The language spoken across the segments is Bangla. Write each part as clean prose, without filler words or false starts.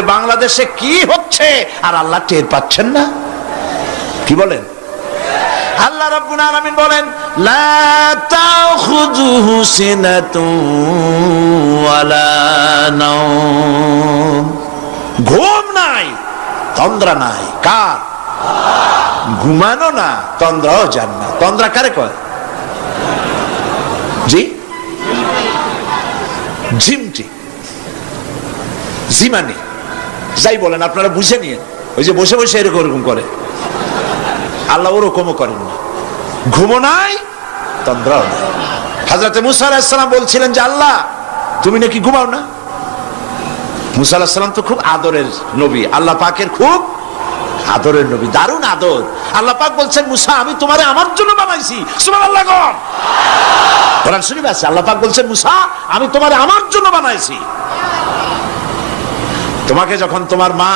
যে বাংলাদেশে কি হচ্ছে আর আল্লাহ টের পাচ্ছেন না? কি বলেন? আল্লাহ রাব্বুল আলামিন বলেন, লা তাখুযুহু সিনাতুন ওয়ালা নাওম। ঘুম নাই, তন্দ্রা নাই। কার? ঘুমানো না, তন্দ্রাও যান না। তন্দ্রা কারে কয়? জি, ঝিমটি, জিমানি, যাই বলেন আপনারা বুঝে নিন। ওই যে বসে বসে এরকম করে, আল্লাহ ওরকমও করেন না। ঘুমো নাই, তন্দ্রাও নাই। হযরত মুসা আলাইহিস সালাম বলছিলেন যে আল্লাহ তুমি নাকি ঘুমাও না। মুসা আলাইহিস সালাম তো খুব আদরের নবী, আল্লাহ পাকের খুব আদরের নবী, দারুণ আদর। আল্লাহ পাক বলছেন মুসা আমি তোমারে আমার জন্য বানাইছি। সুবহানাল্লাহ। কোরআন শরীফে আছে আল্লাহ পাক বলছেন মুসা আমি তোমারে আমার জন্য বানাইছি। তোমাকে যখন তোমার মা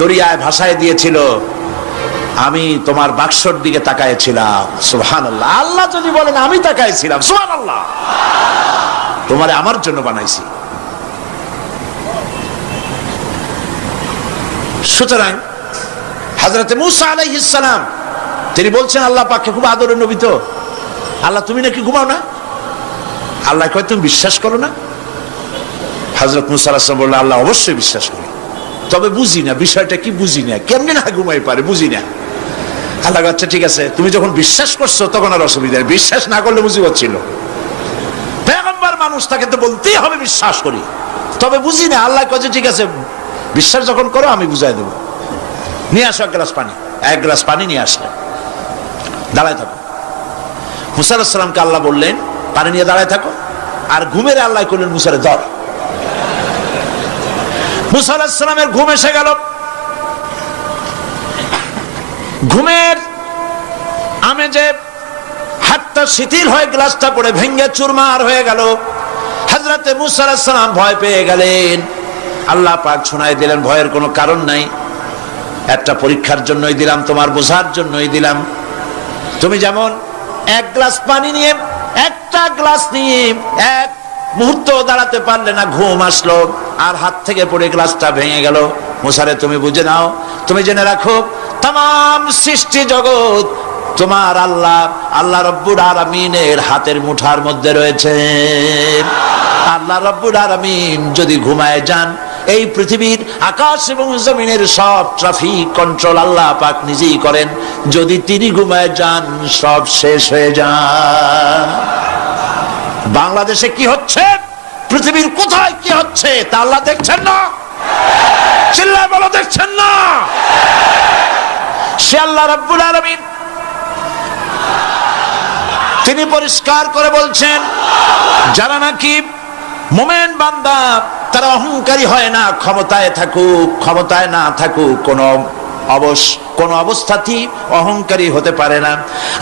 দরিয়ায় ভাসায় দিয়েছিল আমি তোমার বাক্সর দিকে তাকাইছিলাম। সুবহানাল্লাহ। আল্লাহ যদি বলেন আমি তাকাইছিলাম, সুবহানাল্লাহ। তোমারে আমার জন্য বানাইছি। সুতরাং হযরত মুসা আলাইহিস সালাম তিনি বলছেন আল্লাহ পাককে খুব আদরের নবী তো, আল্লাহ তুমি নাকি ঘুমাও না। আল্লাহ কয় তুমি বিশ্বাস করো না? হযরত মুসা আলাইহিস সালাম বললেন আল্লাহ অবশ্যই বিশ্বাস করি, তবে বুঝি না বিষয়টা কি, বুঝি না কেমনে না ঘুমাই পারে, বুঝি না। আল্লাহ আচ্ছা ঠিক আছে, তুমি যখন বিশ্বাস করছো তখন আর অসুবিধা নেই, বিশ্বাস না করলে মুসিবত ছিল। পয়গম্বর মানুষ তাকে তো বলতেই হবে বিশ্বাস করি, তবে বুঝি না। আল্লাহ কয় ঠিক আছে বিশ্বাস যখন করো আমি বুঝাই দেবো। নিয়ে আসো এক গ্লাস পানি নিয়ে আসলেন, দাঁড়ায় থাকো। মুসা আলাইহিস সালামকে আল্লাহ বললেন পানি নিয়ে দাঁড়ায় থাকো, আর ঘুমের আল্লাহ করলেন মুসারে ধর। মুসা আলাইহিস সালামের ঘুম এসে গেল। ঘুমের আমেজে হাতটা শিথিল হয়ে গ্লাসটা পড়ে ভেঙে চুরমার হয়ে গেল। হযরত মুসা আলাইহিস সালাম ভয় পেয়ে গেলেন। আল্লাহ পাক শোনায় দিলেন ভয়ের কোনো কারণ নাই, একটা পরীক্ষার জন্যই দিলাম, তোমার বোঝার জন্যই দিলাম। তুমি যেমন এক গ্লাস পানি নিয়ে একটা গ্লাস নিয়ে এক মুহূর্ত দাঁড়াতে পারলে না, ঘুম আসলো আর হাত থেকে পড়ে গ্লাসটা ভেঙে গেল। মুসারে তুমি বুঝে নাও, তুমি জেনে রাখো তাম সৃষ্টি জগৎ তোমার আল্লাহ রব্বুল আলামিনের হাতের মুঠার মধ্যে রয়েছে। আল্লাহ রব্বুল আলামিন যদি ঘুমায় যান, এই পৃথিবীর আকাশ এবং জমিনের সব ট্রাফিক কন্ট্রোল আল্লাহ পাক নিজেই করেন। যদি তিনি ঘুমায় যান সব শেষ হয়ে যান। বাংলাদেশে কি হচ্ছে, পৃথিবীর কোথায় কি হচ্ছে তা আল্লাহ দেখছেন না? চিল্লায় বলো দেখছেন না? সে আল্লাহ রাব্বুল আলামিন তিনি পরিষ্কার করে বলছেন যারা নাকি মুমিন বান্দা তারা অহংকারী হয় না, ক্ষমতায় থাকুক ক্ষমতায় না থাকুক কোন অবস্থাতেই অহংকারী হতে পারে না।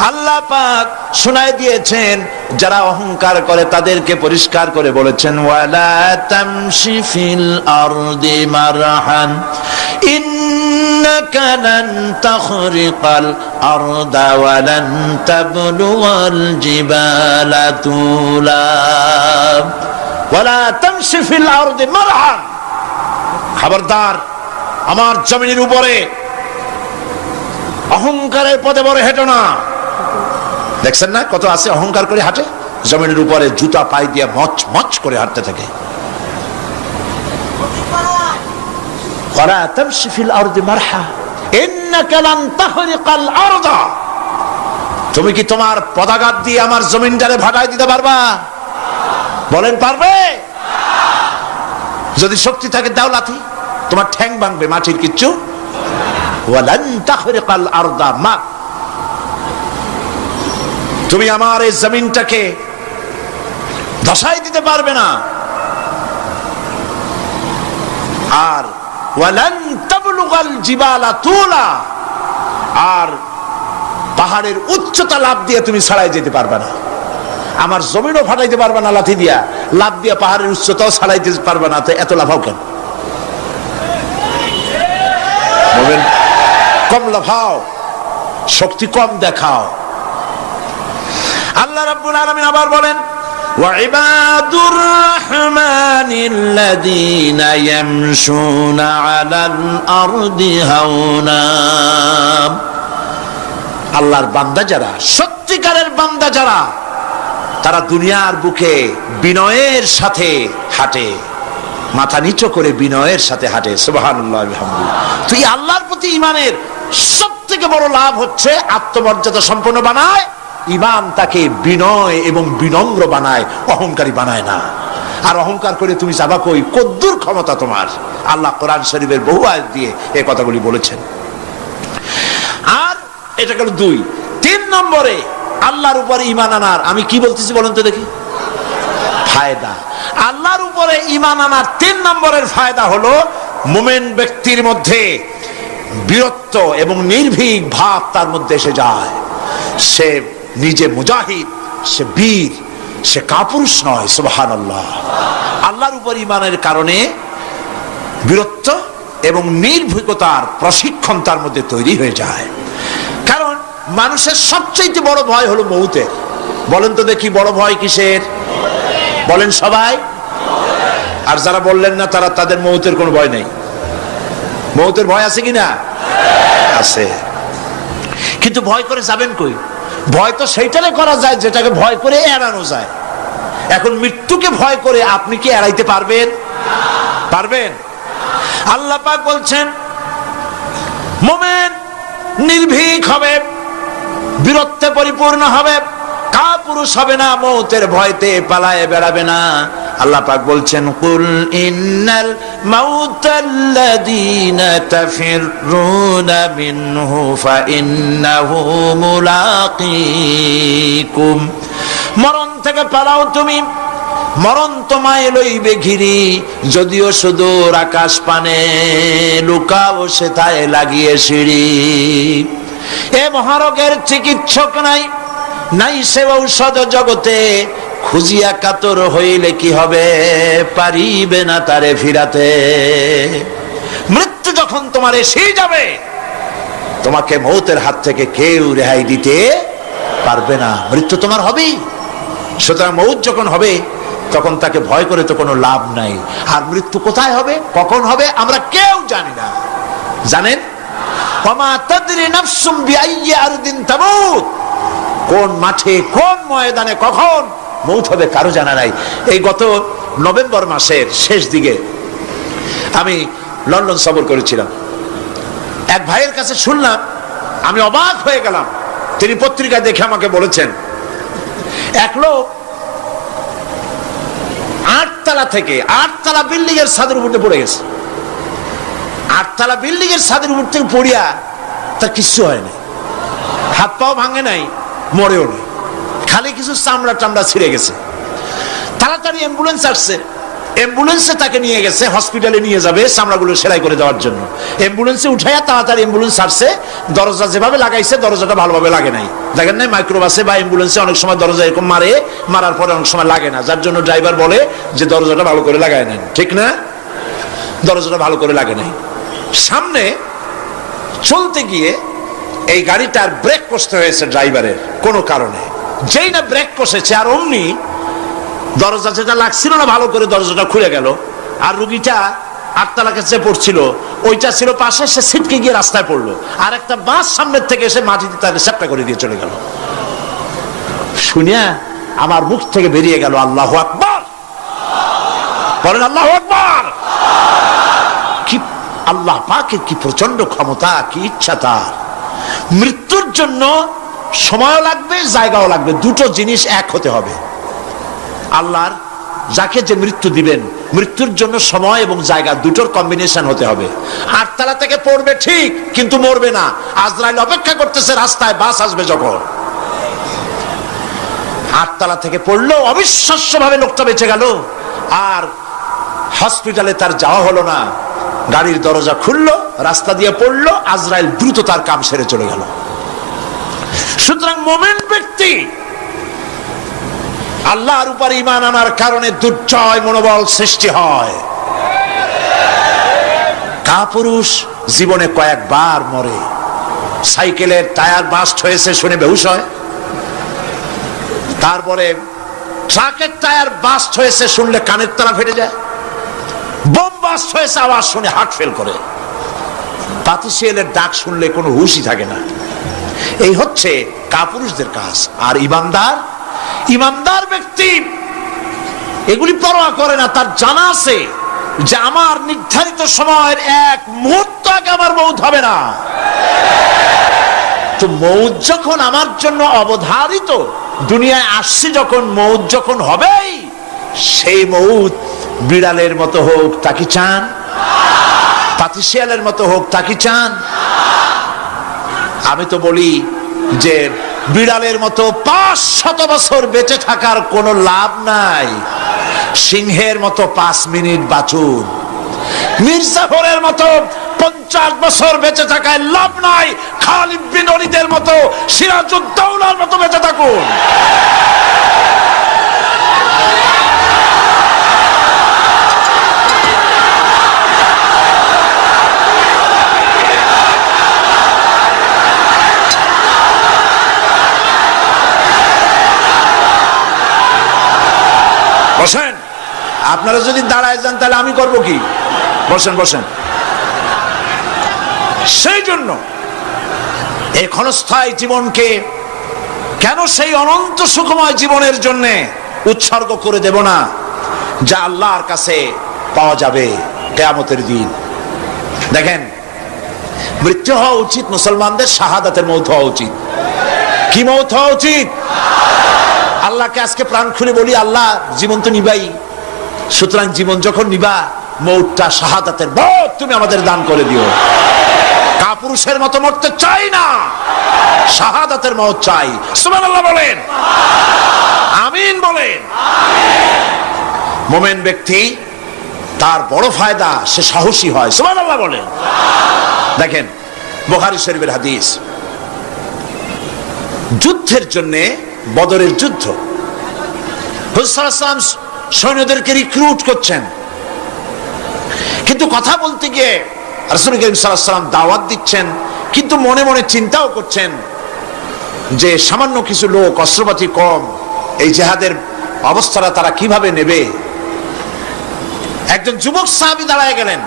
আল্লাহ পাক শোনায় দিয়েছেন যারা অহংকার করে তাদেরকে পরিষ্কার করে বলেছেন ওয়ালা তামশি ফিল আরদি মারহান ইন্নাকা লান তাখরিকাল আরদা ওয়া লান তাবলুগাল জিবালা তুলা ওয়ালা তামশি ফিল আরদি মারহান। খবরদার আমার জমিনের উপরে অহংকারের পথে বড় হেঁটো না। দেখছেন না কত আছে অহংকার করে হাঁটে, জমিনের উপরে জুতা পাই দিয়ে মচ মচ করে হাঁটতে থাকে। ওয়ালা তামশি ফিল আরদি মারহা ইন্নাকা লান তাখরিকাল আরদা। তুমি কি তোমার পদাঘাত দিয়ে আমার জমিনটারে ভাটায় দিতে পারবা? বলেন পারবে? যদি শক্তি থাকে দাও লাথি, তোমার ঠ্যাং ভাঙবে, মাটির কিচ্ছু। ওয়ালান তাখরিকাল আরদা মা, তুমি আমার এই জমিনটাকে ধসাই দিতে পারবে না। আর ওয়ালান তাবলুগাল জিবালা তুলা, আর পাহাড়ের উচ্চতা লাফ দিয়ে তুমি ছাড়াই যেতে পারবে না। আমার জমিনও ফাটাইতে পারবে না লাথি দিয়া, লাফ দিয়ে পাহাড়ের উচ্চতাও ছাড়াইতে পারবে না। তো এত লাফাও কেন? বলবেন কম লাফাও, শক্তি কম দেখাও। আল্লাহ রাব্বুল আলামিন আবার বলেন وعباد الرحمن الذين يمشون على الأرض هونا। আল্লাহর বান্দা যারা, সত্যিকারের বান্দা যারা, তারা দুনিয়ার বুকে বিনয়ের সাথে হাঁটে, মাথা নিচু করে বিনয়ের সাথে হাঁটে। সুবহানাল্লাহ বিহামদিহি। তুই আল্লাহর প্রতি ঈমানের সবথেকে বড় লাভ হচ্ছে আত্মমর্যাদা সম্পন্ন বানায়। ঈমান তাকে বিনয় এবং বিনম্র বানায়, অহংকারী বানায় না। আর অহংকার করে তুমি যাবা কই? কদ্দুর ক্ষমতা তোমার? আল্লাহ কোরআন শরীফের বহু আয়াত দিয়ে এই কথাগুলি বলেছেন। আর এটা গেল 2। 3 নম্বরে আল্লাহর উপরে ঈমান আনার, আমি কি বলতেছি বলেন তো দেখি, ফায়দা। আল্লাহর উপরে ঈমান আনার 3 নম্বরের ফায়দা হলো মুমিন ব্যক্তির মধ্যে বীরত্ব এবং নির্ভীক ভাব তার মধ্যে এসে যায়। সে নিজে মুজাহিদ, সে বীর, সে কাপুরুষ নয়। সুবহানাল্লাহ। আল্লাহর উপর ঈমানের কারণে বীরত্ব এবং নির্ভীকতার প্রশিক্ষণ তার মধ্যে তৈরি হয়ে যায়। কারণ মানুষের সবচেয়ে বড় ভয় হলো মৌতের। বলেন তো দেখি, বড় ভয় কিসের? বলেন সবাই। আর যারা বললেন না তারা, তাদের মৌতের কোনো ভয় নেই। মৌতের ভয় আছে কিনা? আছে। কিন্তু ভয় করে যাবেন কই? ভয় তো সেইটারে করা যায় যেটাকে ভয় করে এড়ানো যায়। এখন মৃত্যুকে ভয় করে আপনি কি এড়াইতে পারবেন? পারবেন? আল্লাহ পাক বলছেন মুমিন নির্ভীক হবে, বীরত্বে পরিপূর্ণ হবে, কাপুরুষ হবে না, মৌতের ভয়তে পালায়ে বেড়াবে না। আল্লাহ পাক বলছেন কুল ইন্নাল মাউতাল্লাযীনা তাফিরুনা মিনহু ফাইন্নাহু মুলাকীকুম। মরণ থেকে পালাও তুমি, মরণ তোমায় লইবে ঘিরি, যদিও সুদূর আকাশ পানে, লুকাও সেথায় লাগিয়ে সিঁড়ি। এ মহারোগের চিকিৎসক নাই, নাই সে ঔষধ জগতে, খুঁজিয়া কাতর হইলে কি হবে, পারিবে না তারে ফিরাতে। মৃত্যু যখন তোমার এসে যাবে, তোমাকে মৌতের হাত থেকে কেউ রেহাই দিতে পারবে না। মৃত্যু তোমার হবেই। সুতরাং মৌত যখন হবে তখন তাকে ভয় করে তো কোনো লাভ নাই। আর মৃত্যু কোথায় হবে, কখন হবে, আমরা কেউ জানি না। জানেন? ওমা তাদরি নাফসুম বিআইয়ি আরদিন তামুত। কোন মাঠে, কোন ময়দানে কখন মৌত হবে কারো জানা নাই। এই গত নভেম্বর মাসের শেষ দিকে আমি লন্ডন সফর করেছিলাম। এক ভাইয়ের কাছে শুনলাম, আমি অবাক হয়ে গেলাম। তিনি পত্রিকায় দেখে আমাকে বলেছেন, এক লোক 8 তলা থেকে 8 তলা বিল্ডিং এর ছাদের উপর পড়ে গেছে। 8 তলা বিল্ডিং এর ছাদের উপর থেকে পড়িয়া তার কিচ্ছু হয় নাই, হাত পাও ভাঙে নাই, মরেও নেই, খালি কিছু চামড়া টামড়া ছিঁড়ে গেছে। তাড়াতাড়ি অ্যাম্বুলেন্স আসছে, অ্যাম্বুলেন্সে তাকে নিয়ে গেছে, হসপিটালে নিয়ে যাবে চামড়াগুলো সেলাই করে দেওয়ার জন্য। অ্যাম্বুলেন্সে উঠাইয়া তাড়াতাড়ি অ্যাম্বুলেন্স আসছে। দরজা যেভাবে লাগাইছে দরজাটা ভালোভাবে লাগে নাই। দেখেন নাই মাইক্রোবাসে বা অ্যাম্বুলেন্সে অনেক সময় দরজা এরকম মারে, মারার পরে অনেক সময় লাগে না, যার জন্য ড্রাইভার বলে যে দরজাটা ভালো করে লাগায় নেন, ঠিক না? দরজাটা ভালো করে লাগে নাই। সামনে চলতে গিয়ে এই গাড়িটার ব্রেক কষতে হয়েছে ড্রাইভারের কোনো কারণে। যেই না ব্রেক কষেছে আর অমনি দরজা যেটা লাগছিল না ভালো করে, দরজাটা খুলে গেল। আর রুগীটা 8 তলা কাছে পড়ছিল, ওইটা ছিল পাশে, সে ছিটকে গিয়ে রাস্তায় পড়লো। আর একটা বাস সামনের থেকে এসে মাটিতে তাকে চ্যাপ্টা করে দিয়ে চলে গেল। শুনিয়া আমার মুখ থেকে বেরিয়ে গেল আল্লাহু আকবার। বলেন আল্লাহু আকবার। কি আল্লাহ পাকের কি প্রচন্ড ক্ষমতা, কি ইচ্ছা তার। মৃত্যুর জন্য সময়ও লাগবে, জায়গাও লাগবে, দুটো জিনিস এক হতে হবে। আল্লাহর যাকে যে মৃত্যু দিবেন, মৃত্যুর জন্য সময় এবং জায়গা দুটোর কম্বিনেশন হতে হবে। 8 তলা থেকে পড়বে ঠিক, কিন্তু মরবে না। আজরাইল অপেক্ষা করতেছে রাস্তায়, বাস আসবে যখন। 8 তলা থেকে পড়লো, অবিশ্বাস্য ভাবে লোকটা বেঁচে গেল। আর হসপিটালে তার যাওয়া হলো না, গাড়ির দরজা খুললো, রাস্তা দিয়ে পড়লো, আজরাইল দ্রুত তার কাম সেরে চলে গেল। সুতরাং মুমিন ব্যক্তি আল্লাহর উপর ঈমান আনার কারণে দুর্জয় মনোবল সৃষ্টি হয়। কাপুরুষ জীবনে কয়েকবার মরে, সাইকেলের টায়ার বাস্ট হয়েছে শুনে বেহুশ হয়, তারপরে ট্রাকের টায়ার বাস্ট হয়েছে শুনলে কানের তারা ফেটে যায়, বোম বাস্ট হয়েছে আওয়াজ শুনে হার্ট ফেল করে, পাতিশিয়ালের ডাক শুনলে কোনো হুঁশই থাকে না। এই হচ্ছে কাপুরুষদের কাজ। আর ইমানদার ব্যক্তি এগুলি পরোয়া করে না। তার জানা আছে যে আমার নির্ধারিত সময়ের এক মুহূর্ত আগে আমার মৌত হবে না। তো মৌত যখন আমার জন্য অবধারিত, দুনিয়ায় আসছি যখন, মৌত যখন হবেই, সেই মৌত বিড়ালের মতো হোক তা কি চান? পাতিশিয়ালের মতো হোক তা কি চান? আমি তো বলি যে বিড়ালের মতো 500 বছর বেঁচে থাকার কোনো লাভ নাই, সিংহের মতো 5 মিনিট বাঁচুন। মির্জাফরের মতো 50 বছর বেঁচে থাকায় লাভ নাই, খালিদ বিন ওলীদের মতো, সিরাজউদ্দৌলার মতো বেঁচে থাকুন। বসেন, আপনারা যদি দাঁড়ায় যান তাহলে আমি করব কি? বসেন বসেন। সেই জন্য এই ক্ষণস্থায়ী জীবনকে কেন সেই অনন্ত সুখময় জীবনের জন্য উৎসর্গ করে দেব না, যা আল্লাহর কাছে পাওয়া যাবে কিয়ামতের দিন। দেখেন, মৃত্যু হওয়া উচিত মুসলমানদের, শাহাদাতের মৌত হওয়া উচিত। কি মৌত হওয়া উচিত? আল্লাহকে আজকে প্রাণ খুলে বলি, আল্লাহ জীবন তো নিবাই, সুতরাং জীবন যখন নিবা, মৌতটা শাহাদাতের মৌত তুমি আমাদের দান করে দিও। কাপুরুষের মতো মরতে চাই না, শাহাদাতের মৌত চাই। সুবহানাল্লাহ বলেন, আমিন বলেন। মুমিন ব্যক্তি তার বড় ফায়দা, সে সাহসী হয়। সুবহানাল্লাহ বলেন। দেখেন, বুখারী শরীফের হাদিস, যুদ্ধের জন্য, বদরের যুদ্ধ, হুজুর সাল্লাল্লাহু আলাইহি ওয়াসাল্লাম সৈন্যদেরকে রিক্রুট করছেন, কিন্তু কথা বলতে গিয়ে রাসূল করিম সাল্লাল্লাহু আলাইহি ওয়াসাল্লাম দাওয়াত দিচ্ছেন, কিন্তু মনে মনে চিন্তাও করছেন যে সামান্য কিছু লোক, অস্ত্রপাতি কম, এই জিহাদের অবস্থাটা তারা কিভাবে নেবে। একজন যুবক সাহাবী দাঁড়ায় গেলেন,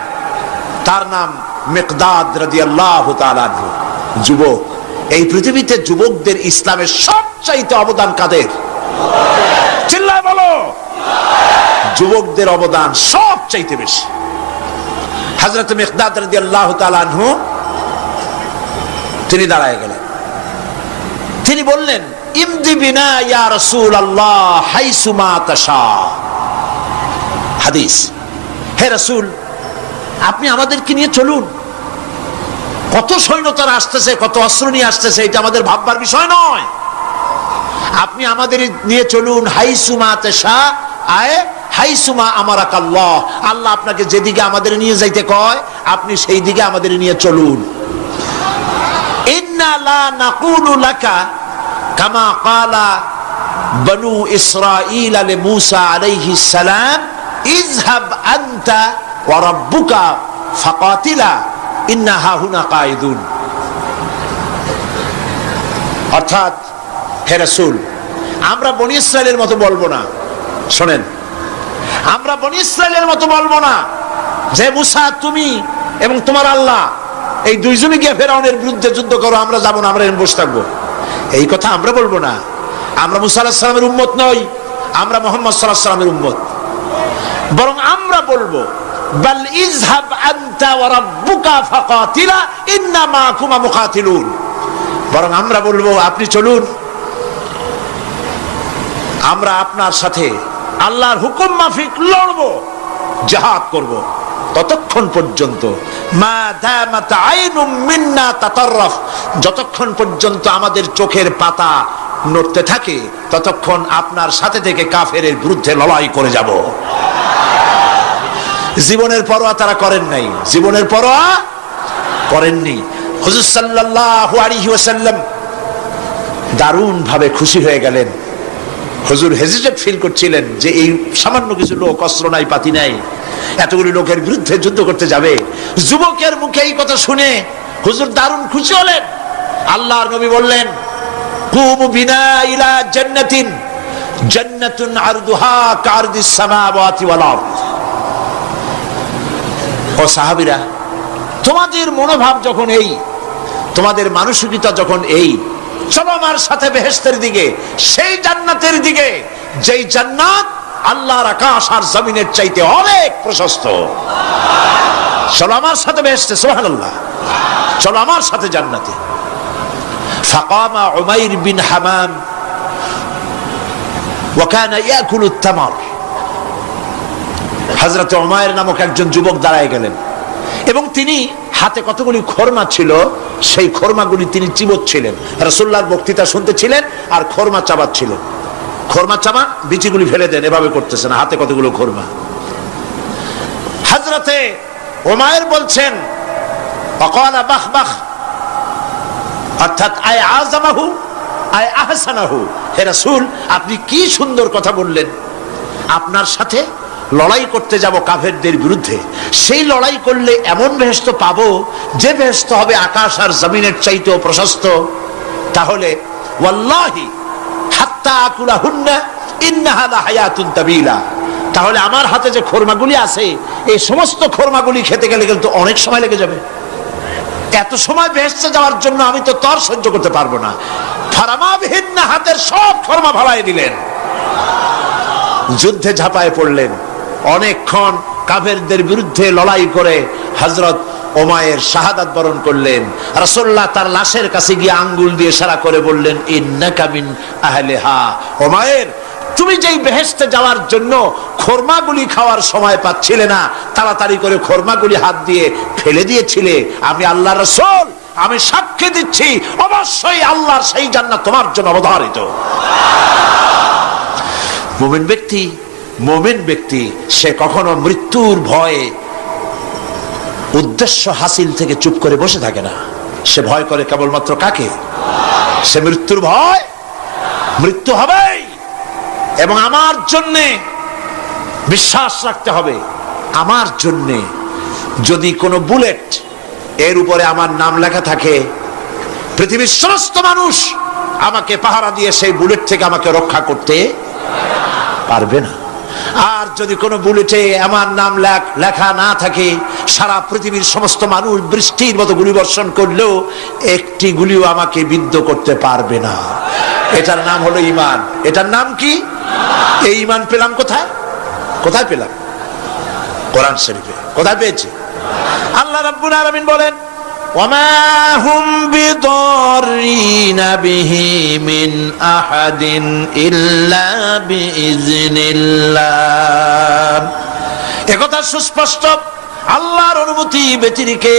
তার নাম মিকদাদ রাদিয়াল্লাহু তাআলা আনহু। যুবক, এই পৃথিবীতে যুবকদের ইসলামের সবচাইতে অবদান কাদের? চিল্লায় বলো। যুবকদের অবদান সবচাইতে বেশি। হযরত মিকদাদ রাদিয়াল্লাহু তাআলা আনহু তিনি দাঁড়ায় গেলেন, তিনি বললেন, ইমদি বিনা ইয়া রাসূলুল্লাহ হাইসুমা তাশা। হাদিস, হে রাসূল, আপনি আমাদেরকে নিয়ে চলুন। কত সৈন্যতারা আসতেছে, কত অস্ত্র নিয়ে আসতেছে, এটা আমাদের ভাববার বিষয় নয়। আপনি আমাদের নিয়ে চলুন, হাইসুমা তাশা আয় হাইসুমা আমারাকাল্লাহ। আল্লাহ আপনাকে যেদিকে আমাদের নিয়ে যাইতে কয়, আপনি সেই দিকে আমাদের নিয়ে চলুন। ইন্না লা নাকুলু লাকা কামা ক্বালা বনু ইসরাঈল লি মূসা আলাইহিস সালাম, ইযহাব আনতা ওয়া রাব্বুকা ফাকাতিলা ইন্না হাহুনা কায়িদুন। অর্থাৎ, হে রাসূল, আমরা বনি ইসরাইলের মতো বলবো না। শোনেন, আমরা বনি ইসরাইলের মতো বলবো না যে মূসা, তুমি এবং তোমার আল্লাহ এই দুইজনে গিয়ে ফেরাউনের বিরুদ্ধে যুদ্ধ করো, আমরা যাবো না, আমরা এখানে বসে থাকবো। এই কথা আমরা বলবো না। আমরা মূসা আলাইহিস সালামের উম্মত নই, আমরা মুহাম্মদ সাল্লাল্লাহু আলাইহি ওয়াসাল্লামের উম্মত। বরং আমরা বলবো, বাল ইযহাব আনতা ওয়া রাব্বুকা ফাকাতিলা ইন্না মাকুমা মুকাতিলুন। বরং আমরা বলবো, আপনি চলুন, আমরা আপনার সাথে আল্লাহর হুকুম মাফিক লড়বো, জিহাদ করব। ততক্ষণ পর্যন্ত মা দামাত আইনুম মিন্না তাতাররাফ, যতক্ষণ পর্যন্ত আমাদের চোখের পাতা নড়তে থাকে, ততক্ষণ আপনার সাথে থেকে কাফেরের বিরুদ্ধে লড়াই করে যাব। জীবনের পরোয়া তারা করেন নাই, জীবনের পরোয়া করেননি। হুজুর সাল্লাল্লাহু আলাইহি ওয়াসাল্লাম দারুণ ভাবে খুশি হয়ে গেলেন। হুজুর হেজিটেট ফিল করছিলেন যে এই সামান্য কিছু লোক, অস্ত্র নাই, পাতি নাই, এতগুলি লোকের বিরুদ্ধে যুদ্ধ করতে যাবে। যুবকের মুখে এই কথা শুনে হুজুর দারুণ খুশি হলেন। আল্লাহর নবী বললেন, কুমু বিনা ইলা জান্নাতিন, জান্নাতুন আরদুহা কারদিস সামাওয়াতি ওয়াল আরদ। ও সাহাবীরা, তোমাদের মনোভাব যখন এই, তোমাদের মানসিকতা যখন এই, চলো আমার সাথে বেহেশতের দিকে, সেই জান্নাতের দিকে যেই জান্নাত আল্লাহর আকাশ আর জমিনের চাইতে অনেক প্রশস্ত। চলো আমার সাথে বেহেশতে, সুবহানাল্লাহ, চলো আমার সাথে জান্নাতে। ফাকামা উমাইর বিন হামাম ওয়া কানা ইয়াকুলু তামার। হযরত উমাইর নামক একজন যুবক দাঁড়ায় গেলেন এবং তিনি হাতে কতগুলি খোরমা ছিল, সেই খোরমাগুলি তিনি চিবোচ্ছিলেন। রাসূলুল্লাহর বক্তৃতা শুনতেছিলেন আর খোরমা চাবাচ্ছিলেন। খোরমা চাবান, বিচিগুলি ফেলে দেন, এভাবে করতেছেন, হাতে কতগুলো খোরমা। হযরতে উমাইর বলছেন ওয়াকালা বাখ বাখ, অর্থাৎ আয় আযমাহু আয় আহসানাহু। হে রাসূল, আপনি কি সুন্দর কথা বললেন। আপনার সাথে লড়াই করতে যাব কাফেরদের বিরুদ্ধে, সেই লড়াই করলে এমন বেহেশত পাবো যে বেহেশত হবে আকাশ আর জমিনের চাইতেও প্রশস্ত। তাহলে ওয়াল্লাহি হাত্তা আকুলাহুন্না ইন্নাহা লাহায়াতুন তাবিলা। তাহলে আমার হাতে যে খোরমাগুলি আছে, এই সমস্ত খোরমাগুলি খেতে গেলে কিন্তু অনেক সময় লেগে যাবে। এত সময় বেহেশতে যাওয়ার জন্য আমি তো তর সহ্য করতে পারবো না। ফারামাবিহিন্ন, হাতের সব খোরমা ফালাই দিলেন, যুদ্ধে ঝাঁপায় পড়লেন। অনেকক্ষণ কাফেরদের বিরুদ্ধে লড়াই করে হযরত উমাইর শাহাদাত বরণ করলেন। রাসূলুল্লাহ তার লাশের কাছে গিয়ে আঙ্গুল দিয়ে ইশারা করে বললেন, ইন্নাকা মিন আহলিহা। উমাইর, তুমি যেই বেহেশতে যাওয়ার জন্য খোরমাগুলি খাওয়ার সময় পাচ্ছিলে না, তাড়াতাড়ি করে খোরমাগুলি হাত দিয়ে ফেলে দিয়েছিলে, আমি আল্লাহর রাসূল, আমি সাক্ষী দিচ্ছি অবশ্যই আল্লাহর সেই জান্নাত তোমার জন্য অবধারিত। মুমিন ব্যক্তি সে কখনো মৃত্যুর ভয়ে উদ্দেশ্য হাসিল থেকে চুপ করে বসে থাকে না। সে ভয় করে কেবলমাত্র কাকে? সে মৃত্যুর ভয়। মৃত্যু হবেই এবং আমার জন্যে বিশ্বাস রাখতে হবে, আমার জন্যে যদি কোনো বুলেট এর উপরে আমার নাম লেখা থাকে, পৃথিবীর সমস্ত মানুষ আমাকে পাহারা দিয়ে সেই বুলেট থেকে আমাকে রক্ষা করতে পারবে না। আর যদি কোনো বুলেটে আমার নাম লেখা না থাকে, সারা পৃথিবীর সমস্ত মানুষ বৃষ্টির মতো গুলি বর্ষণ করলেও একটি গুলিও আমাকে বিদ্ধ করতে পারবে না। এটার নাম হলো ঈমান। এটার নাম কি? এই ঈমান পেলাম কোথায়? কোথায় পেলাম? কোরআন শরীফে। কোথায় পেয়েছি? আল্লাহ রাব্বুল আলামিন বলেন, ওয়ামা হুম বিদাররিনা বিহি মিন আহাদিন ইল্লা বিইজনিল্লাহ। একথা সুস্পষ্ট, আল্লাহর অনুমতি ব্যতিরেকে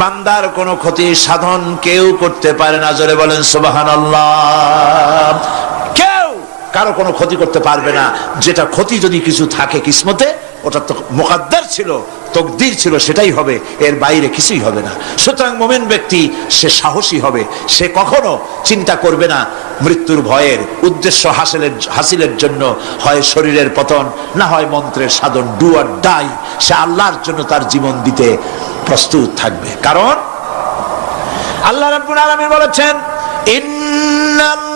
বান্দার কোনো ক্ষতি সাধন কেউ করতে পারে না। জোরে বলেন সুবহানাল্লাহ। কেউ কারো কোনো ক্ষতি করতে পারবে না। যেটা ক্ষতি যদি কিছু থাকে কিসমতে, ওটা তো মুকদ্দার ছিল, তকদির ছিল, সেটাই হবে, এর বাইরে কিছুই হবে না। সুতরাং মুমিন ব্যক্তি সে সাহসী হবে, সে কখনো চিন্তা করবে না মৃত্যুর ভয়ের। উদ্দেশ্য হাসিলের জন্য হয় শরীরের পতন, না হয় মন্ত্রের সাধন, ডু অর ডাই, সে আল্লাহর জন্য তার জীবন দিতে প্রস্তুত থাকবে। কারণ আল্লাহ রাব্বুল আলামিন বলেছেন, ইন্নাল্লাহা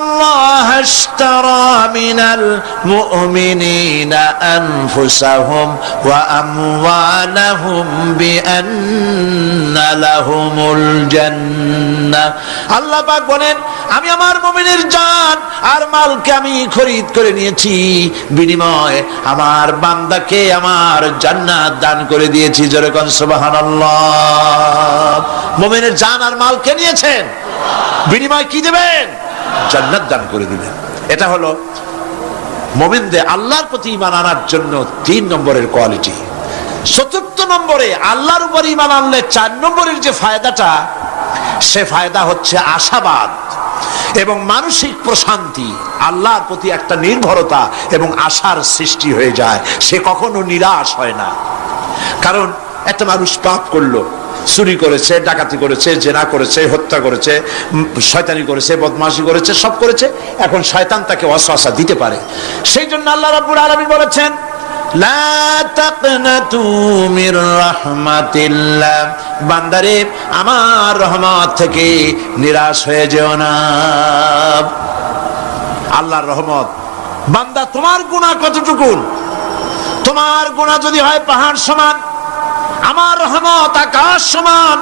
আশতারা মিনাল মুমিনিনা আনফুসাহুম ওয়া আমওয়ালাহুম বিআন্না লাহুমুল জান্নাহ। আল্লাহ পাক বলেন, আমি আমার মুমিনের জান আর মালকে আমি খরিদ করে নিয়েছি, বিনিময়ে আমার বান্দাকে আমার জান্নাত দান করে দিয়েছি। জোরে কোন সুবহানাল্লাহ। মুমিনের জান আর মালকে নিয়েছেন, বিনিময় কি দেবেন? জান্নাত দান করে দিবেন। এটা হলো মুমিনদের আল্লাহর প্রতি ঈমান আনার জন্য 3 নম্বরের কোয়ালিটি। 4th নম্বরে আল্লাহর উপর ঈমান আনলে 4 নম্বরের যে ফায়দাটা, সে ফায়দা হচ্ছে আশাবাদ এবং মানসিক প্রশান্তি। আল্লাহর প্রতি একটা নির্ভরতা এবং আশার সৃষ্টি হয়ে যায়, সে কখনো নিরাশ হয় না। কারণ একটা মানুষ পাপ করলো, চুরি করেছে, ডাকাতি করেছে, জেনা করেছে, হত্যা করেছে, শয়তানি করেছে, বদমাশি করেছে, সব করেছে, এখন শয়তান তাকে ওয়াসওয়াসা দিতে পারে। সেই জন্য আল্লাহ রাব্বুল আলামিন বলেছেন, লা তাকনাতু মির রাহমাতিল্লাহ, বান্দারে আমার রহমত থেকে নিরাশ হয়ে যেও না। আল্লাহর রহমত বান্দা তোমার গুনাহ কতটুকু? তোমার গুনাহ যদি হয় পাহাড় সমান, আমার রহমত আকাশ সমান।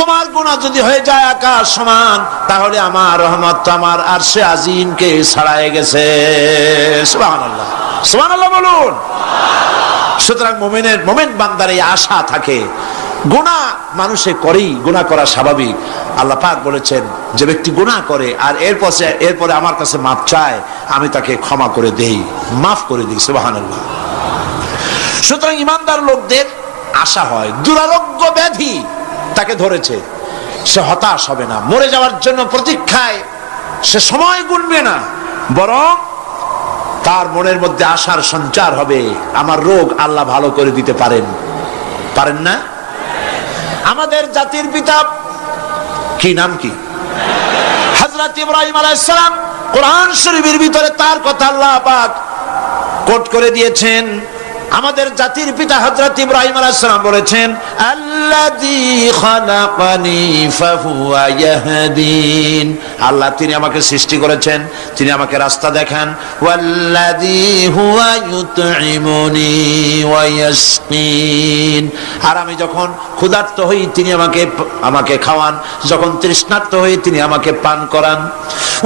তোমার গুনাহ যদি হয়ে যায় আকাশ সমান, তাহলে আমার রহমত তো আমার আরশে আজিমকে ছাড়ায় গেছে। সুবহানাল্লাহ, সুবহানাল্লাহ বলুন। সুতরাং মুমিন বান্দার এই আশা থাকে। গুনাহ মানুষে করেই, গুনাহ করা স্বাভাবিক। আল্লাহ পাক বলেছেন যে ব্যক্তি গুনাহ করে আর এরপরে আমার কাছে মাফ চায়, আমি তাকে ক্ষমা করে দেই, মাফ করে দিই। সুবহানাল্লাহ। সুতরাং ইমানদার লোকদের আশা হয়, দুরারোগ্য ব্যাধি তাকে ধরেছে, সে হতাশ হবে না, মরে যাওয়ার জন্য প্রতীক্ষায় সে সময় গুনবে না, বরং তার মনের মধ্যে আশার সঞ্চার হবে, আমার রোগ আল্লাহ ভালো করে দিতে পারেন না? আমাদের জাতির পিতা কি নাম কি? হযরত ইব্রাহিম আলাইহিস সালাম। কোরআন শরীফের ভিতরে তার কথা আল্লাহ পাক কোট করে দিয়েছেন। আমাদের জাতির পিতা হযরত ইব্রাহিম আলাইহিস সালাম বলেছেন, আল্লাযী খালাকানি ফাহুয়া ইয়াহদিন। আল্লাহ তিনি আমাকে সৃষ্টি করেছেন, তিনি আমাকে রাস্তা দেখান। ওয়াল্লাযী হুয়া ইউতঈমুনি ওয়া ইয়াসকিন। আর আমি যখন ক্ষুধার্ত হই তিনি আমাকে খাওয়ান, যখন তৃষ্ণার্ত হই তিনি আমাকে পান করান।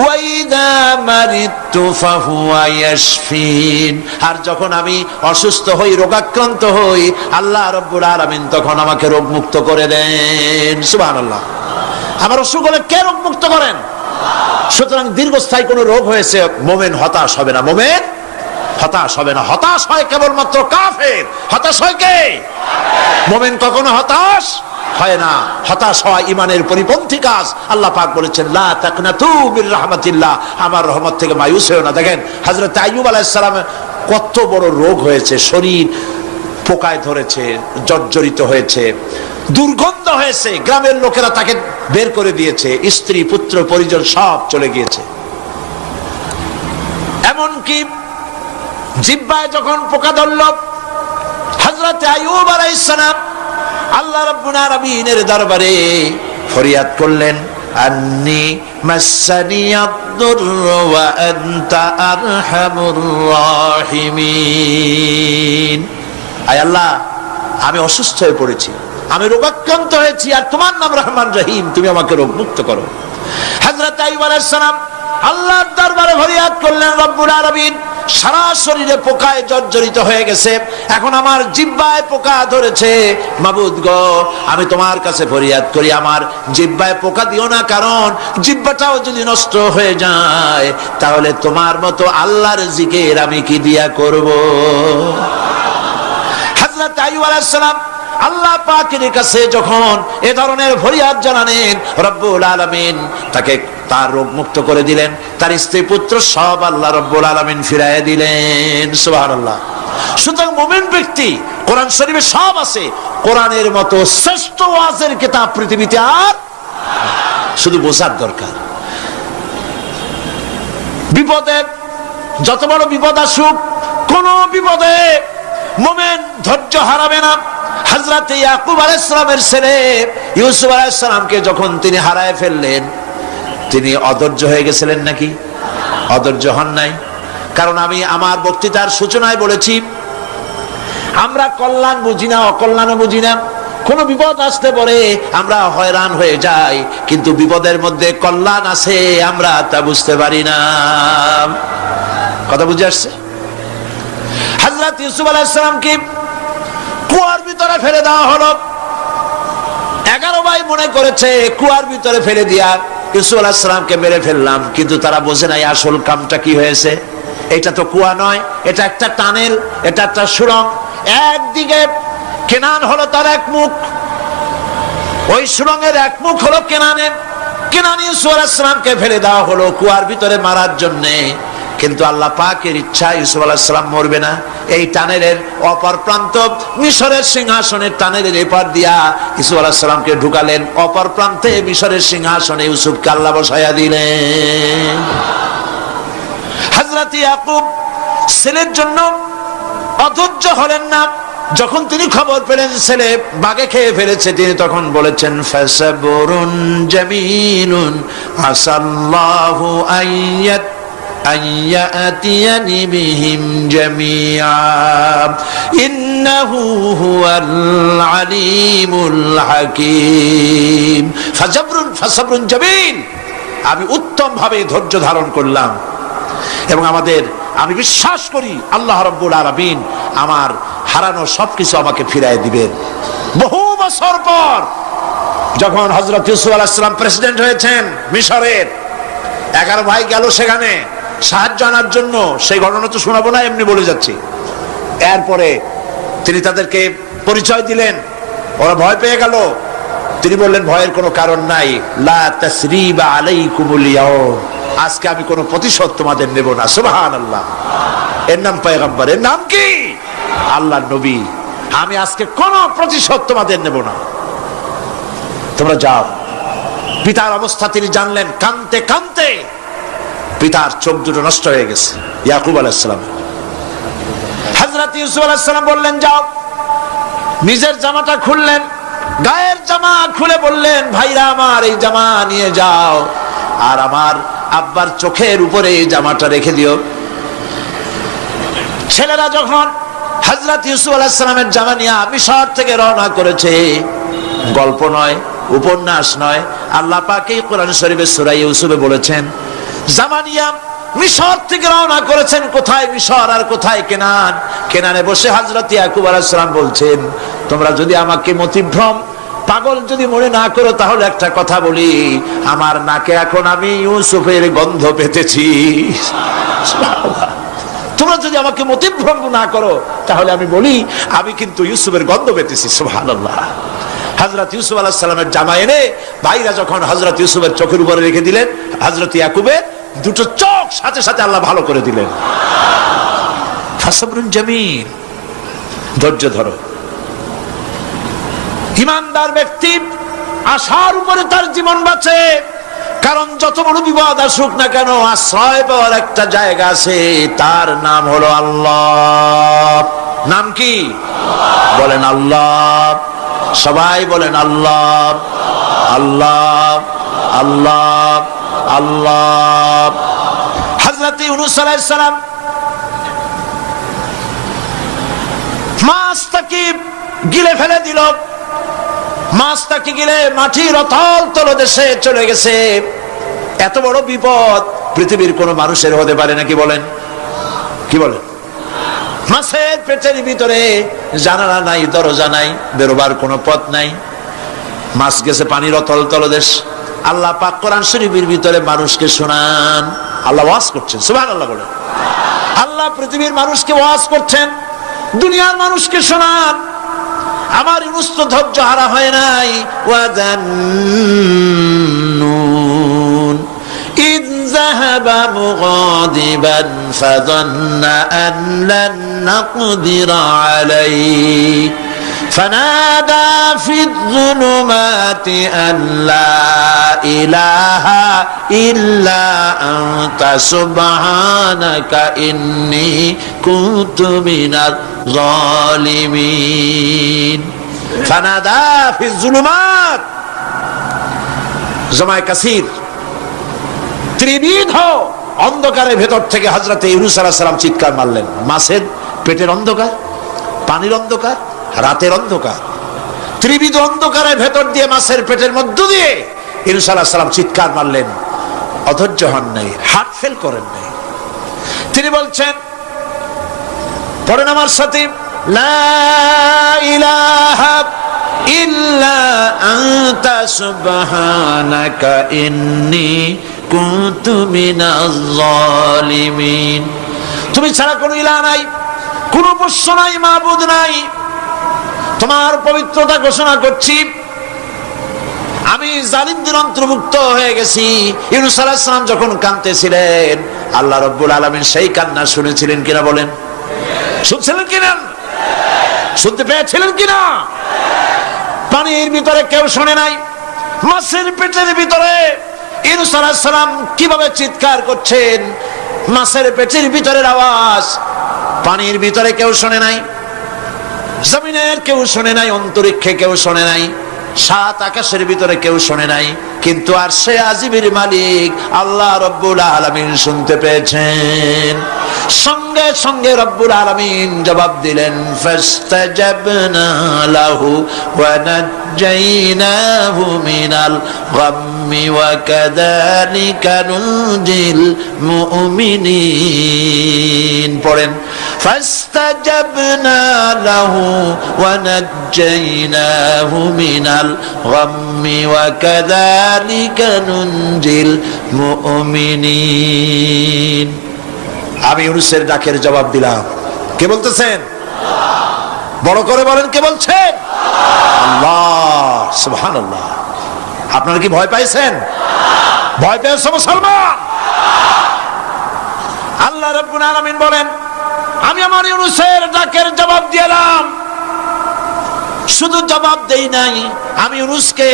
ওয়া ইযা মারিতু ফাহুয়া ইয়াশফিন। আর যখন আমি অসুস্থ হই, রোগাক্রান্ত হই, আল্লাহ রাব্বুল আলামিন তখন আমাকে রোগ মুক্ত করে দেন। সুবহানাল্লাহ। আমার অসুখ হলে কে রোগ মুক্ত করেন? সুতরাং দীর্ঘস্থায়ী কোন রোগ হয়েছে, মুমিন হতাশ হবে না, মুমিন হতাশ হবে না। হতাশ হয় কেবলমাত্র কাফের। হতাশ হয় কে? মুমিন কখনো হতাশ হয় না। হতাশ হওয়া ইমানের পরিপন্থী কাজ। আল্লাহ পাক বলেছেন, লা তাকনাতু মির রাহমাতিল্লাহ, আমার রহমত থেকে মায়ুস হয়ো না। দেখেন হযরত আইয়ুব আলাইহিস সালামের কত বড় রোগ হয়েছে, শরীর পোকায় ধরেছে, জর্জরিত হয়েছে, দুর্গন্ধ হয়েছে, গ্রামের লোকেরা তাকে বের করে দিয়েছে, স্ত্রী পুত্র পরিজন সব চলে গিয়েছে। এমনকি জিহ্বায় যখন পোকা ধরল, হযরত আইয়ুব আলাইহিস সালাম আল্লাহ রাব্বুল আলামিনের দরবারে ফরিয়াদ করলেন, আন্নি মাসানিয়াদ-দুররু ওয়া আনতা আরহামুর রাহিমিন। আয় আল্লাহ, আমি অসুস্থ হয়ে পড়েছি, আমি রোগাক্রান্ত হয়েছি, আর তোমার নাম রহমান রহিম, তুমি আমাকে রোগ মুক্ত করো। হযরত আইয়ুব আলাইহিস সালাম আল্লাহর দরবারে ফরিয়াদ করলেন, রব্বুল আলামিন সারা শরীরে পোকায় জর্জরিত হয়ে গেছে, এখন আমার জিহ্বায় পোকা ধরেছে, মাবুদ গো আমি তোমার কাছে ফরিয়াদ করি, আমার জিহ্বায় পোকা দিও না, কারণ জিহ্বাটাও যদি নষ্ট হয়ে যায় তাহলে তোমার মতো আল্লাহর জিকির আমি কি দিয়া করব। হযরত আইয়ুব আলাইহিস সালাম আল্লাহ পাকের কাছে যখন এ ধরনের ফরিয়াদ জানালেন, রব্বুল আলামিন তাকে তার রোগ মুক্ত করে দিলেন, তার স্ত্রী পুত্র সব আল্লাহ রব্বুল আলামিন ফিরাইয়া দিলেন। সুবহানাল্লাহ। সুতরাং মুমিন ব্যক্তি, কোরআন শরীফে সব আছে, কোরআনের মতো শ্রেষ্ঠ ওয়াজের কিতাব পৃথিবীতে আর, শুধু বোঝার দরকার। বিপদে, যত বড় বিপদ আসুক, কোন বিপদে মুমিন ধৈর্য হারাবে না। হযরত ইয়াকুব আলাইহিস সালামের ছেলে ইউসুফ আলাইহিস সালামকে যখন তিনি হারায় ফেললেন, তিনি অধৈর্য হয়ে গেছিলেন নাকি? অধৈর্য হন নাই। কারণ আমি আমার বক্তৃতার সূচনায় বলেছি, আমরা কল্যাণ বুঝি না, অকল্যাণও বুঝি না। কোন বিপদ আসতে পরে আমরা হয়রান হয়ে যাই, কিন্তু বিপদের মধ্যে কল্যাণ আছে আমরা তা বুঝতে পারি না। কথা বুঝে আসছে? হযরত ইউসুফ আলাইহিস সালামকে কুয়ার ভিতরে ফেলে দেওয়া হলো। 11 ভাই মনে করেছে কুয়ার ভিতরে ফেলে দিয়া ইউসুফ আলাইহিস সালামকে মেরে ফেললাম, কিন্তু তারা বোঝে নাই আসল কামটা কি হয়েছে। এটা তো কুয়া নয়, এটা একটা টানেল, এটা একটা সুড়ঙ্গ। একদিকে কেনান হলো তার এক মুখ, ওই সুড়ঙ্গের এক মুখ হলো কেনানের। কেনান ইউসুফ আলাইহিস সালামকে ফেলে দেওয়া হলো কুয়ার ভিতরে মারার জন্যে, কিন্তু আল্লাহ পাকের ইচ্ছা ইউসুফ আলাইহিস সালাম মরবে না। এই টানেলের অপর প্রান্ত মিশরের সিংহাসনের টানেলের এপার দিয়া ইউসুফ আলাইহিস সালামকে ঢুকালেন, অপর প্রান্তে মিশরের সিংহাসনে ইউসুফকে আল্লাহ বসায়া দিলেন। হযরত ইয়াকুব ছেলের জন্য অধৈর্য হলেন না। যখন তিনি খবর পেলেন ছেলে বাঘে খেয়ে ফেলেছে, তিনি তখন বলেছেন, ফাসাবরুন জামিলুন আসাল্লাহু আইয়াত أن يأتيني بهم جميعا إنه هو العليم الحكيم فصبر جميل। আমি উত্তম ভাবে ধৈর্য ধারণ করলাম এবং আমি বিশ্বাস করি আল্লাহ রাব্বুল আলামিন আমার হারানো সবকিছু আমাকে ফিরিয়ে দিবেন। বহু বছর পর যখন হযরত ইউসুফ আলাইহিস সালাম প্রেসিডেন্ট হয়েছেন মিশরের, 11 ভাই গেল সেখানে সাহায্য আনার জন্য। সেই ঘটনা তো শোনাবো না, এমনি বলে যাচ্ছি। এরপরে তিনি তাদেরকে পরিচয় দিলেন, ওরা ভয় পেয়ে গেল। তিনি বললেন ভয়ের কোনো কারণ নাই, লা তাসরিবা আলাইকুমুল ইয়াউম, আজকে আমি কোনো প্রতিশোধ তোমাদের নেব না। সুবহানাল্লাহ। এর নাম পয়গম্বর, এর নাম কি? আল্লাহর নবী। আমি আজকে কোনো প্রতিশোধ তোমাদের নেব না, তোমরা যাও। পিতার অবস্থা তিনি জানলেন, কাঁদতে কাঁদতে পিতার চোখ দুটো নষ্ট হয়ে গেছে। ইয়াকুব আলাইহিস সালাম, হযরত ইউসুফ আলাইহিস সালাম বললেন যাও। নিজের জামাটা খুললেন, গায়ের জামা খুলে বললেন ভাইরা আমার এই জামা নিয়ে যাও, আর আমার আব্বার চোখের উপরে এই জামাটা রেখে দিও। ছেলেরা যখন হযরত ইউসুফ আলাইহিস সালামের জামা নিয়ে মিশর থেকে রওনা করেছে, গল্প নয়, উপন্যাস নয়, আল্লাহ পাক এই কোরআন শরীফে সূরা ইউসুফে বলেছেন জামা নিয়ে মিশর থেকে রওনা করেছেন। কোথায় মিশর আর কোথায় কেনান? কেনানে বসে হযরত ইয়াকুব আলাইহিস সালাম বলছেন তোমরা যদি আমাকে মতিভ্রম পাগল যদি মনে না করো তাহলে একটা কথা বলি, আমার নাকে এখন আমি ইউসুফের গন্ধ পেতেছি। তোমরা যদি আমাকে মতিভ্রম না করো তাহলে আমি বলি আমি কিন্তু ইউসুফের গন্ধ পেতেছি। সুবহানাল্লাহ। হযরত ইউসুফ আলাইহিস সালামের জামা এনে ভাইরা যখন হযরত ইউসুফের চোখের উপরে রেখে দিলেন, হযরত ইয়াকুবের দুটো চোখ সাথে সাথে আল্লাহ ভালো করে দিলেন। ফাসবরুন জামিল, ধৈর্য ধরো। ঈমানদার ব্যক্তি আশার উপরে তার জীবন বাঁচে, কারণ যত বড় বিপদ আসুক না কেন আশ্রয় পাওয়ার একটা জায়গা আছে, তার নাম হলো আল্লাহ। নাম কি? বলেন আল্লাহ। সবাই বলেন আল্লাহ আল্লাহ আল্লাহ আল্লাহ। হযরত ইউনূস আলাইহিস সালাম মাছটাকে গিলে ফেলে দিল, মাছটাকে গিলে মাটির অতল তলদেশে চলে গেছে। এত বড় বিপদ পৃথিবীর কোন মানুষের হতে পারে নাকি? বলেন, কি বলেন? মাছের পেটের ভিতরে জানালা নাই, দরজা নাই, বেরোবার কোনো পথ নাই, মাছ গেছে পানির অতল তলদেশ। আল্লাহ পাক কোরআন শরীফের ভিতরে মানুষকে শোনান, আল্লাহ ওয়াজ করছেন। সুবহানাল্লাহ বলেন। আল্লাহ পৃথিবীর মানুষকে ওয়াজ করছেন, দুনিয়ার মানুষকে শোনান। আমার ইউনূস তো ধৈর্য হারা হয় নাই। ওয়াযান্নুন ইয যাহাবা মুগাদিবান ফাযান্না আন লান নাকদিরা আলাইহি فنادى في الظلمات أن لا إله إلا أنت سبحانك إني كنت من الظالمين فنادى في الظلمات জামায়ে কাসির ত্রিবিধ অন্ধকারের ভেতর থেকে হযরত ইউনূস আলাইহিস সালাম চিৎকার মারলেন। মাছের পেটের অন্ধকার, পানির অন্ধকার, রাতের অন্ধকার, ত্রিবিধ অন্ধকারের ভেতর দিয়ে মাছের পেটের মধ্য দিয়ে ইউনূস আলাইহিস সালাম চিৎকার মারলেন। অধৈর্য হন নাই, হার্ট ফেল করেন নাই। তিনি বলছেন, পড়েন আমার সাথে, লা ইলাহা ইল্লা আনতা সুবহানাকা ইন্নী কুনতু মিনাজ জালিমিন। তুমি ছাড়া কোনো ইলাহ নাই, কোনো উপাস্য নাই, মাবুদ নাই। তোমার পবিত্রতা ঘোষণা করছি, আমি জালিমদের অন্তর্ভুক্ত হয়ে গেছি। ইউনূস আলাইহিস সালাম যখন কাঁদতেছিলেন, আল্লাহ রাব্বুল আলামিন সেই কান্না শুনেছিলেন কিনা? বলেন, শুনছিলেন কিনা? শুনতে পেয়েছিলেন কিনা? পানির ভিতরে কেউ শোনে নাই, মাছের পেটের ভিতরে ইউনূস আলাইহিস সালাম কিভাবে চিৎকার করছেন, মাছের পেটের ভিতরের আওয়াজ পানির ভিতরে কেউ শোনে নাই, জমিনের কেউ শোনে নাই, অন্তরিক্ষে কেউ শোনে নাই, সাত আকাশের ভিতরে কেউ শোনে নাই। কিন্তু আরশে আজিমের মালিক আল্লাহ রব্বুল আলামিন শুনতে পেয়েছেন। সঙ্গে সঙ্গে রব্বুল আলামিন জবাব দিলেন, ফাস্তাজাবনা লাহু ওয়া নাজ্জাইনাহু মিনাল গাম্মি ওয়া কাযালিকা নুনজিল মুমিনিন। পড়েন, ফাস্তাজাবনা লাহু ওয়া নাজ্জাইনাহু মিনাল গাম্মি ওয়া কাযালিকা নুনজিল মুমিনিন। আমি ইউনূসের ডাকের জবাব দিলাম। কে বলতেছেন? বড় করে বলেন, কে বলছেন? আল্লাহ। সুবহানাল্লাহ। আপনারা কি ভয় পাইছেন? ভয় পেয়েছে মুসলমান? আল্লাহ রাব্বুল আলামিন বলেন, আমি আমার ইউনূসের ডাকের জবাব দিলাম। শুধু জবাব দেই নাই, আমি ইউনূসকে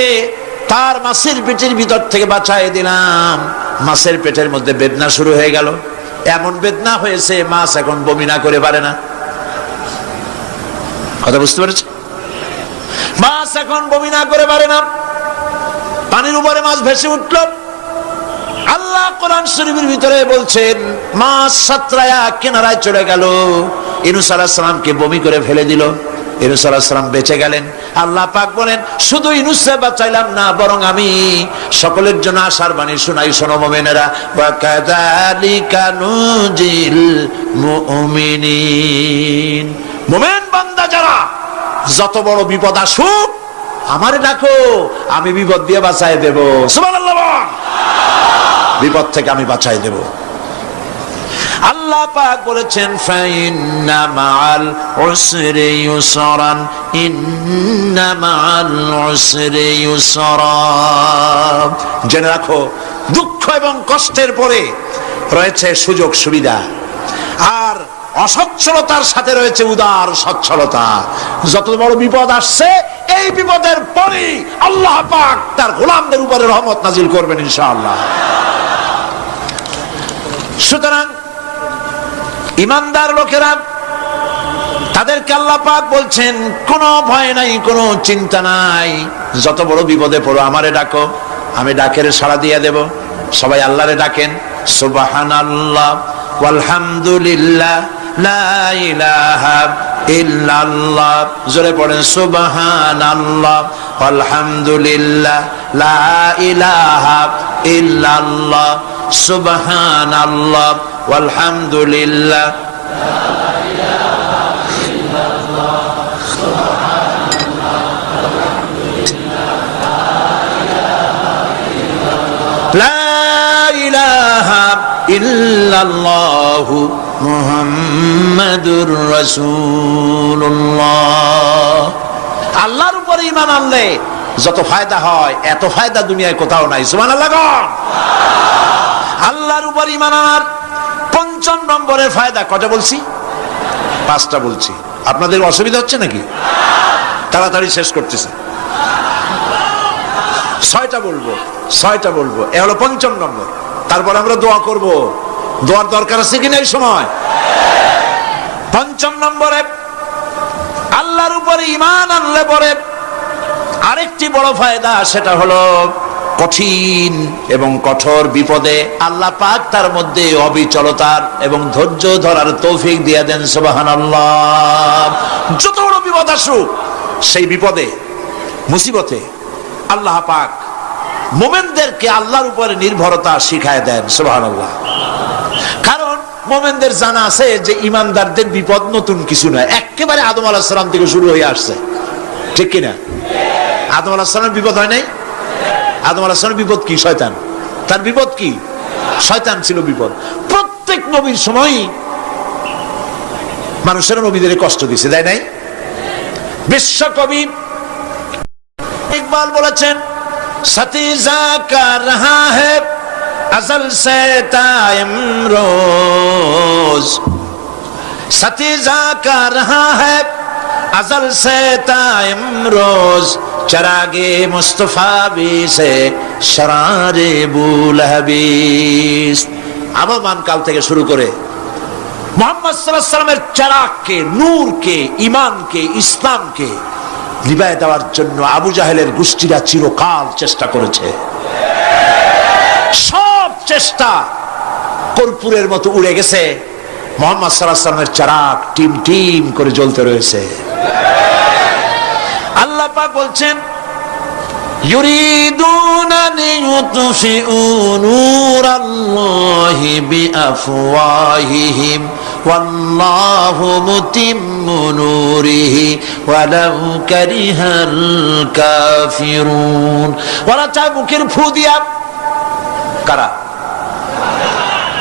তার মাছের পেটের ভিতর থেকে বাঁচাই দিলাম। মাছের পেটের মধ্যে বেদনা শুরু হয়ে গেল। এমন বেদনা হয়েছে মাছ এখন বমি না করে পারে না। কথা বুঝতে পেরেছ? মাছ এখন বমি না করে পারে না। পানির উপরে মাছ ভেসে উঠল। আল্লাহ কোরআন শরীফের ভিতরে বলছেন, মাছ সাতরায়া কিনারায় চলে গেল, ইউনূস আলাইহিস সালামকে বমি করে ফেলে দিল। ইউনূস আলাইহিস সালাম বেঁচে গেলেন। আল্লাহ পাক বলেন, শুধু ইউনূসকে বাঁচাইলাম না, বরং আমি সকলের জন্য আশার বাণী শোনাই, শোনো মুমিনেরা, ওয়া কাযালিকা নুনজিল মুমিনিন। মুমিন বান্দা যারা, যত বড় বিপদ আসুক আমারে ডাকো, আমি বিপদ দিয়ে বাঁচাই দেব। সুবহানাল্লাহ। বিপদ থেকে আমি বাঁচাই দেব। আল্লাহ পাক বলেছেন, ফাইন্না মাআল উসরি ইউসরান, ইন্না মাআল উসরি ইউসরা। জেনে রাখো, দুঃখ এবং কষ্টের পরে রয়েছে সুযোগ সুবিধা, আর অসচ্ছলতার সাথে রয়েছে উদার সচ্ছলতা। যত বড় বিপদ আসছে, এই বিপদের পরে আল্লাহ পাক তার গোলামদের উপরে রহমত নাজিল করবেন ইনশাআল্লাহ। সুতরাং ইমানদার লোকেরা, তাদেরকে আল্লাহ পাক বলছেন, কোনো ভয় নাই, কোনো চিন্তা নাই, যত বড় বিপদে পড়ো আমারে ডাকো, আমি ডাকের সাড়া দিয়ে দেব। সবাই আল্লাহরে ডাকেন। সুবহানাল্লাহ ওয়ালহামদুলিল্লাহ লা ইলাহা ইল্লাল্লাহ। জোরে পড়েন, সুবহানাল্লাহ ওয়ালহামদুলিল্লাহ লা ইলাহা ইল্লাল্লাহ, সুবহানাল্লাহ ওয়ালহামদুলিল্লাহ লা ইলাহা ইল্লাল্লাহু মুহাম্মাদুর রাসূলুল্লাহ। আল্লাহর উপরে ঈমান আনলে যত ফায়দা হয়, এত ফায়দা দুনিয়ায় কোথাও নাই। সুবহানাল্লাহ। আল্লাহর উপর ঈমান আনার ৫ম নম্বরের ফায়দা কয়টা বলছি? 5টা বলছি। আপনাদের অসুবিধা হচ্ছে নাকি? তাড়াতাড়ি শেষ করতেছে। 6টা বলবো, 6টা বলবো। এ হলো ৫ম নম্বর। তারপর আমরা দোয়া করব। দোয়ার দরকার আছে কিনা এই সময়? ৫ম নম্বরে আল্লাহর উপরে ঈমান আনলে পরে আরেকটি বড় ফায়দা, সেটা হলো কঠিন এবং কঠোর বিপদে আল্লাহ পাক তার মধ্যে অবিচলতার এবং ধৈর্য ধরার তৌফিক দিয়ে দেন। সুবহানাল্লাহ। যত বড় বিপদ আসুক, সেই বিপদে মুসিবতে আল্লাহ পাক মুমিনদেরকে আল্লাহর উপরে নির্ভরতা শিখায় দেন। সুবহানাল্লাহ। কারণ মুমিনদের জানা আছে যে ইমানদারদের বিপদ নতুন কিছু নয়, একেবারে আদম আলাইহিস সালাম থেকে শুরু হয়ে আসছে। ঠিক কিনা? আদম আলাইহিস সালামের বিপদ হয় নাই? আদম আলাইহিস সালামের বিপদ কি? শয়তান। তার বিপদ কি? শয়তান ছিল বিপদ। প্রত্যেক নবীর সময়ই মানুষের নবীদের কষ্ট দিয়েছে, তাই নাই? বিশ্বকবি ইকবাল বলেছেন, সতীজা কা রহা হ্যায় अज़ल से ताइम रोज, सतीजा का रहा है अज़ल से ताइम रोज, चरागे मुस्तफा भी से शरारे बुलहबीस। আবহমান কাল থেকে শুরু করে মুহাম্মদ সাল্লাল্লাহু আলাইহি ওয়াসাল্লামের চারাগকে, নূরকে, ঈমানকে, ইসলামকে নিভায় দেওয়ার জন্য আবু জাহেলের গোষ্ঠীরা চিরকাল চেষ্টা করেছে। সব চেষ্টা কর্পূরের মতো উড়ে গেছে, মুহাম্মদ সাল্লাল্লাহু আলাইহি ওয়াসাল্লামের চিরাগ টিম টিম করে জ্বলতে রয়েছে। আল্লাহ পাক বলছেন, ইউরিদুনা লিইউতফিউ নূরাল্লাহি বিআফওয়াহিহিম ওয়াল্লাহু মুতিম্মু নূরিহি ওয়ালাউ কারিহাল কাফিরুন। ওরা চায় মুখের ফু দিয়া, কারা?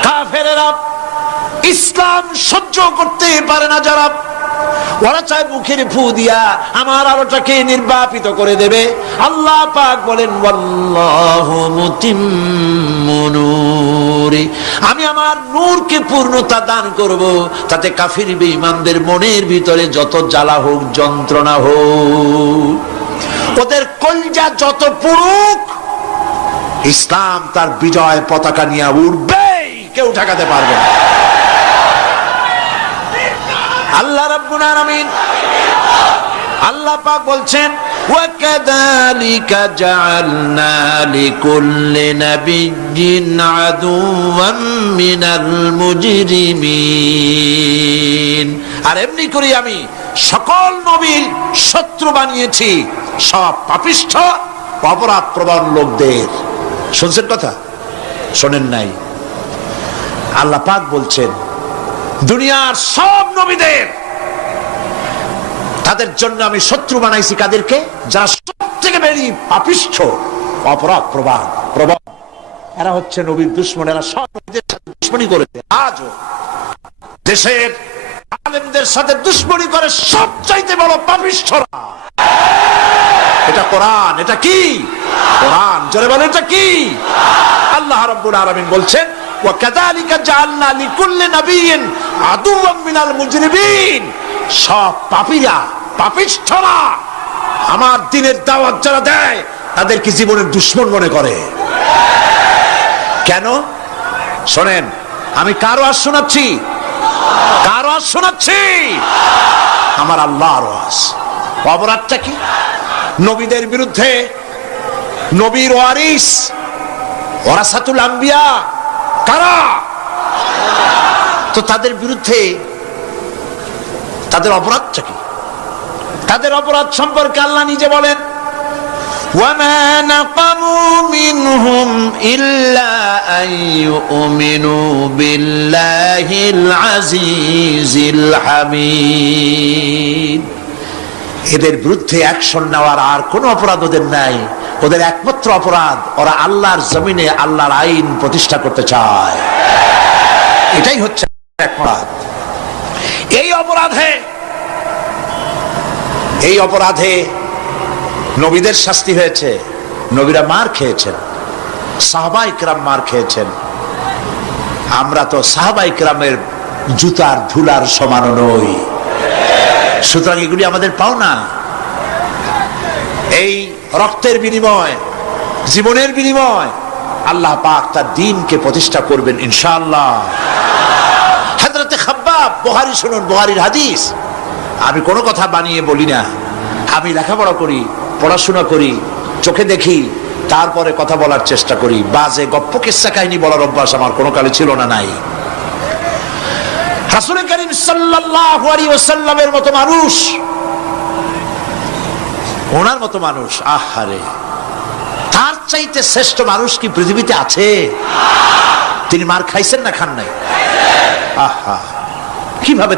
কাফেরেরা, ইসলাম সহ্য করতে পারে না যারা, ওরা চায় মুখের ফু দিয়া আমার আলোটাকে নির্বাপিত করে দেবে। আল্লাহ পাক বলেন, ওয়াল্লাহু মুতিম্মু নূরি, আমি আমার নূরকে পূর্ণতা দান করব, তাতে কাফির বেঈমানদের মনের ভিতরে যত জ্বালা হোক, যন্ত্রণা হোক, ওদের কলজা যত পুরুক, ইসলাম তার বিজয় পতাকা নিয়ে উঠবেই, কেউ ঠেকাতে পারবে না। আল্লাহ রাব্বুল আলামিন, আল্লাহ পাক বলছেন, ওয়া কাযালিকা জাআলনা লিকুল্লি নাবিয়্যিন আদুওয়াম মিনাল মুজরিমিন, আর এমনি করে আমি সকল নবীর শত্রু বানিয়েছি সব পাপিষ্ঠ অপরাধ প্রবণ লোকদের। শুনছেন কথা? শোনেন নাই? আল্লাহ পাক বলছেন, দুনিয়ার সব নবীদের, তাদের জন্য আমি শত্রু বানাইছি কাদেরকে? যারা সব থেকে বেশি পাপিষ্ঠ অপরাধ প্রবণ, এরা হচ্ছে নবীর দুশমন। এরা সব নবীদের সাথে দুশমনি করেছে। আজও দেশের আলেমদের সাথে দুশমনি করে সবচাইতে বড় পাপিষ্ঠরা। এটা কোরআন। এটা কি? কোরআন। জোরে বলেন, এটা কি? আল্লাহ রাব্বুল আলামিন বলছেন, ওয়াকাযালিকা জাআলনা লিকুল্লি নাবিয়্যিন আদুওয়াম মিনাল মুজরিমিন, সব পাপীরা, পাপিষ্ঠরা আমার দ্বীনের দাওয়াত যারা দেয় তাদেরকে জীবনের দুশমন মনে করে। কেন? শোনেন, আমি কার ওয়াজ শোনাচ্ছি? কার ওয়াজ শোনাচ্ছি? আমার আল্লাহর ওয়াজ। অপরাধটা কি? নবীদের বিরুদ্ধে, নবীর ওয়ারিস ওয়ারাসাতুল আম্বিয়া কারা, তো তাদের বিরুদ্ধে তাদের অপরাধটা কি? তাদের অপরাধ সম্পর্কে আল্লাহ নিজে বলেন, ওয়ামা নাকামু মিনহুম ইল্লা আন ইউমিনু বিল্লাহিল আজিজিল হামিদ। এদের বিরুদ্ধে অ্যাকশন নেওয়ার আর কোনো অপরাধ ওদের নাই। ওদের একমাত্র অপরাধ, ওরা আল্লাহর জমিনে আল্লাহর আইন প্রতিষ্ঠা করতে চায়। এটাই হচ্ছে অপরাধ। এই অপরাধে নবীদের শাস্তি হয়েছে। নবীরা মার খেয়েছেন, সাহাবায়ে কেরাম মার খেয়েছেন। আমরা তো সাহাবায়ে কেরামের জুতার ধুলার সমান নই, সুতরাং এগুলি আমাদের পাওনা। এই রক্তের বিনিময়, জীবনের বিনিময় আল্লাহ পাক তার দ্বীনকে প্রতিষ্ঠা করবেন ইনশাআল্লাহ। হযরতে খাব্বাব, বুখারী শুনুন, বুখারীর হাদিস। আমি কোনো কথা বানিয়ে বলি না, আমি লেখাপড়া করি, পড়াশোনা করি, চোখে দেখি, তারপরে কথা বলার চেষ্টা করি। বাজে গপ্প কিসসা কাহিনী বলার অভ্যাস আমার কোনো কালে ছিল না, নাই। রাসূল করিম সাল্লাল্লাহু আলাইহি ওয়াসাল্লামের মতো মানুষ, ওনার মতো মানুষ, আহারে, তার চাইতে শ্রেষ্ঠ মানুষ কি পৃথিবীতে আছে? তিনি মার খাইছেন না খান নাই? আহা, কিভাবে